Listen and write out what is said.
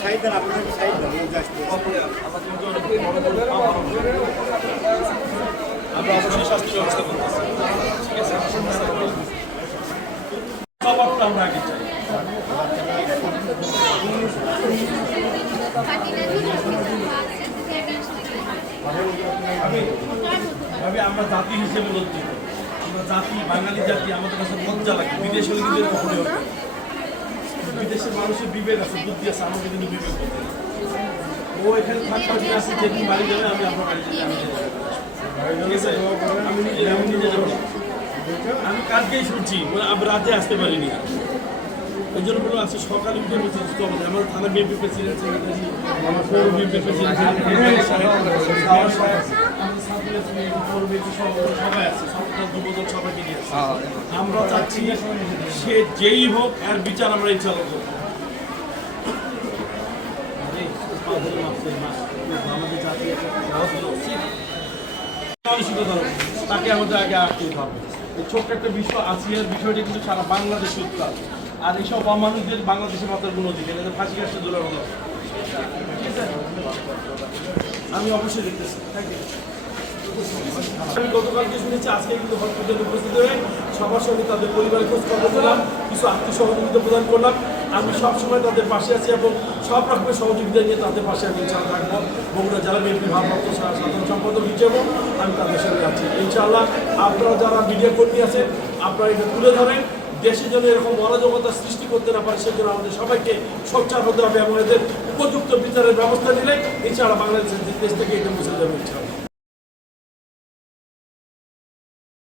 Side দেন আপনাদের side দেন আমরা অবশ্যই স্বাস্থ্য ব্যবস্থা করতেছি ঠিক আছে খাবারটা আমরা আগে ভাবি আমরা জাতি হিসেবে লজ্জিত। আমরা জাতি, বাঙালি জাতি, আমাদের কাছে লজ্জা লাগে। বিদেশ হলে কিন্তু এরকম বিদেশের মানুষের বিবেক আছে, বুদ্ধি আছে আমাকে কিন্তু বিবেক করতে ও এখানে থাকতে আছে যেদিন বাড়ি যাবে, আমি আপনার বাড়ি যাব। আমি নিজে আমি নিজে যাব। আমি কালকেই শুনছি আমি রাতে আসতে পারিনি। ওই জন্য বললাম আজকে সকালে উঠে চলো আমার থানা বিএনপি প্রেসিডেন্ট সেক্রেটারি আমার পৌর বিএনপি প্রেসিডেন্ট। আমরা চাচ্ছি সে যেই হোক এর বিচার আমরা ইনশাল্লাহ করব। আমাদের তাকে আমাদের আগে আসতে হবে ছোট্ট একটা বিষয় আসিয়ার বিষয়টি কিন্তু সারা বাংলাদেশ উত্তাল আর এইসব অমানুষদের বাংলাদেশের মাথার কোনো দিকে। ফাঁসি কাছে দূরে হলো? আমি অবশ্যই দেখতেছি আমি গতকালকে শুনেছি, আজকে কিন্তু হসপিটালে উপস্থিত হয়ে সবার সঙ্গে তাদের পরিবারের খোঁজ খবর দিলাম কিছু আর্থিক সহযোগিতা প্রদান করলাম। আমি সবসময় তাদের পাশে আছি এবং সব রকমের সহযোগিতা নিয়ে তাদের পাশে আমি ইনশাল্লাহ থাকব। বগুড়া জেলা বিএনপি ভারপ্রাপ্ত সাধারণ সম্পাদক হিসেবেও আমি তাদের সঙ্গে আছি। ইনশাল্লাহ আপনারা যারা মিডিয়া কর্মী আছেন, আপনারা এটা তুলে ধরেন। দেশের জন্য এরকম অরাজকতা সৃষ্টি করতে না পারে, সেজন্য আমাদের সবাইকে সোচ্চার হতে হবে এবং এদের উপযুক্ত বিচারের ব্যবস্থা নিলে ইনশাআল্লাহ বাংলাদেশের দেশ থেকে এটা মুছে যাবে ইনশাআল্লাহ।